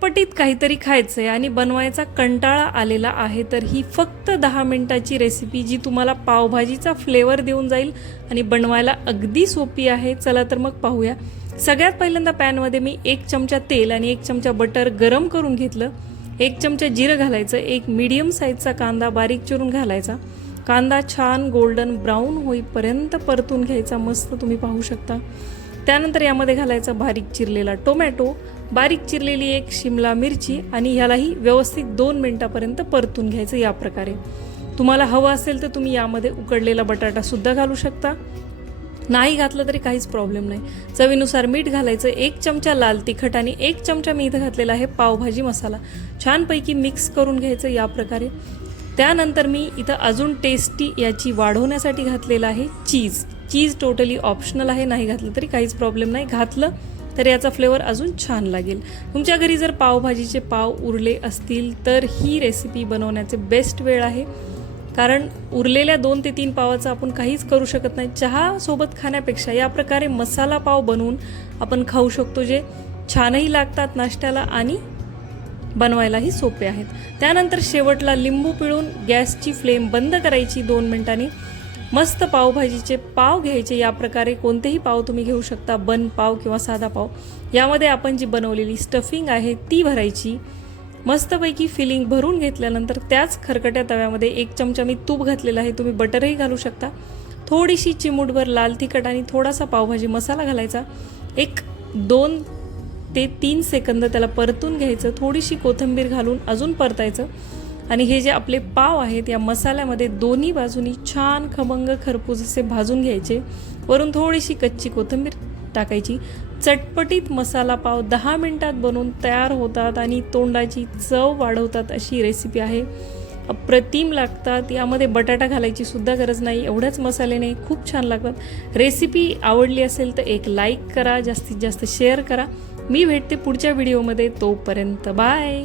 चटपटीत काहीतरी खायचं आहे आणि बनवायचा कंटाळा आलेला आहे तर ही फक्त दहा मिनिटाची रेसिपी जी तुम्हाला पावभाजीचा फ्लेवर देऊन जाईल आणि बनवायला अगदी सोपी आहे. चला तर मग पाहूया. सगळ्यात पहिल्यांदा पॅनमध्ये मी एक चमचा तेल आणि एक चमचा बटर गरम करून घेतलं. एक चमचा जिरं घालायचं एक मीडियम साईजचा कांदा बारीक चिरून घालायचा. कांदा छान गोल्डन ब्राऊन होईपर्यंत परतून घ्यायचा मस्त तुम्ही पाहू शकता. त्यानंतर यामध्ये घालायचा बारीक चिरलेला टोमॅटो बारीक चिरलेली एक शिमला मिरची आणि ह्यालाही व्यवस्थित दोन मिनटापर्यंत परतून घ्यायचं या प्रकारे. तुम्हाला हवं असेल तर तुम्ही यामध्ये उकडलेला बटाटा सुद्धा घालू शकता. नाही घातलं तरी काहीच प्रॉब्लेम नाही. चवीनुसार मीठ घालायचं एक चमचा लाल तिखट आणि एक चमचा मी इथं घातलेला आहे पावभाजी मसाला. छानपैकी मिक्स करून घ्यायचं या प्रकारे. त्यानंतर मी इथं अजून टेस्टी याची वाढवण्यासाठी घातलेला आहे चीज. चीज टोटली ऑप्शनल आहे नाही घातलं तरी काहीच प्रॉब्लेम नाही. घातलं तर याचा फ्लेवर अजून छान लागेल. तुमच्या घरी जर पावभाजीचे पाव उरले असतील तर ही रेसिपी बनवण्याचे बेस्ट वेळ आहे. कारण उरलेल्या दोन ते तीन पावाचं आपण काहीच करू शकत नाही. चहा सोबत खाण्यापेक्षा या प्रकारे मसाला पाव बनवून आपण खाऊ शकतो जे छानही लागतात नाश्त्याला आणि बनवायलाही सोपे आहेत. त्यानंतर शेवटला लिंबू पिळून गॅसची फ्लेम बंद करायची दोन मिनिटांनी. मस्त पावभाजीचे पाव घ्यायचे. या प्रकारे कोणतेही पाव तुम्ही घेऊ शकता. बन पाव किंवा साधा पाव. यामध्ये आपण जी बनवलेली स्टफिंग आहे ती भरायची. मस्तपैकी फिलिंग भरून घेतल्यानंतर त्याच खरकट्या तव्यामध्ये एक चमचा मी तूप घातलेला आहे. तुम्ही बटरही घालू शकता. थोडीशी चिमूटभर लाल तिखट आणि थोडासा पावभाजी मसाला घालायचा. एक दोन ते तीन सेकंद त्याला परतून घ्यायचं. थोडीशी कोथिंबीर घालून अजून परतायचं. आणि हे जे आपले पाव आहेत या मसाल्यामध्ये दोन्ही बाजूनी छान खमंग खरपूस असे भाजून घ्यायचे. वरून थोडीशी कच्ची कोथिंबीर टाकायची. चटपटीत मसाला पाव दहा मिनटात बनवून तयार होतात आणि तोंडाची चव वाढवतात अशी रेसिपी आहे. अप्रतिम लागतात. यामध्ये बटाटा घालायची सुद्धा गरज नाही. एवढ्याच मसाल्याने खूप छान लागतात. रेसिपी आवडली असेल तर एक लाईक करा जास्तीत जास्त शेअर करा. मी भेटते पुढच्या व्हिडिओमध्ये तोपर्यंत बाय